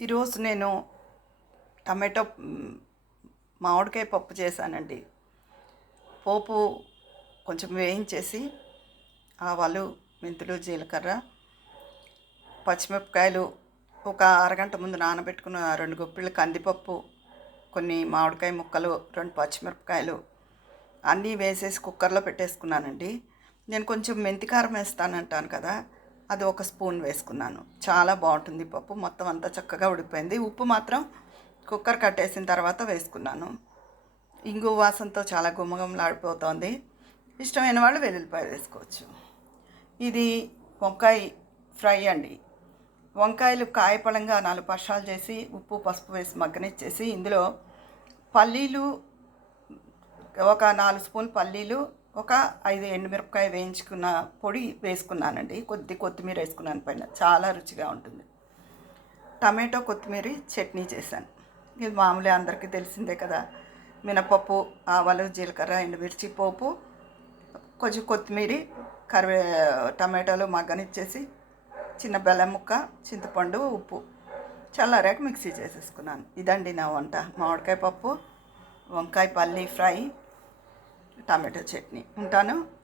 ఈరోజు నేను టమాటో మామిడికాయ పప్పు చేశానండి. పోపు కొంచెం వేయించేసి ఆవాలు మెంతులు జీలకర్ర పచ్చిమిరపకాయలు ఒక అరగంట ముందు నానబెట్టుకున్న రెండు గుప్పిళ్ళు కందిపప్పు కొన్ని మామిడికాయ ముక్కలు రెండు పచ్చిమిరపకాయలు అన్నీ వేసేసి కుక్కర్లో పెట్టేసుకున్నానండి. నేను కొంచెం మెంతికారం వేస్తానంటాను కదా అది ఒక స్పూన్ వేసుకున్నాను. చాలా బాగుంటుంది పప్పు. మొత్తం అంతా చక్కగా ఉడిపోయింది ఉప్పు మాత్రం కుక్కర్ కట్టేసిన తర్వాత వేసుకున్నాను. ఇంగు వాసనతో చాలా గుమ్మగుమ్మలాడిపోతోంది ఇష్టమైన వాళ్ళు వెల్లుల్లిపాయ వేసుకోవచ్చు. ఇది వంకాయ ఫ్రై అండి. వంకాయలు కాయపళంగా నాలుగు పర్షాలు చేసి ఉప్పు పసుపు వేసి మగ్గనిచ్చేసి ఇందులో పల్లీలు ఒక నాలుగు స్పూన్ పల్లీలు ఒక ఐదు ఎండుమిరపకాయ వేయించుకున్న పొడి వేసుకున్నానండి. కొద్ది కొత్తిమీర వేసుకున్నాను పైన. చాలా రుచిగా ఉంటుంది. టమాటో కొత్తిమీర చట్నీ చేశాను. ఇది మామూలే అందరికీ తెలిసిందే కదా. మినపప్పు ఆవాలు జీలకర్ర ఎండుమిర్చి పోపు కొంచెం కొత్తిమీర కరివే టమాటాలు మగ్గనిచ్చేసి చిన్న బెల్లం ముక్క చింతపండు ఉప్పు చల్లారాక మిక్సీ చేసేసుకున్నాను. ఇదండి నా వంట. మామిడికాయ పప్పు వంకాయ పల్లి ఫ్రై టమాటో చట్నీ. ఉంటాను.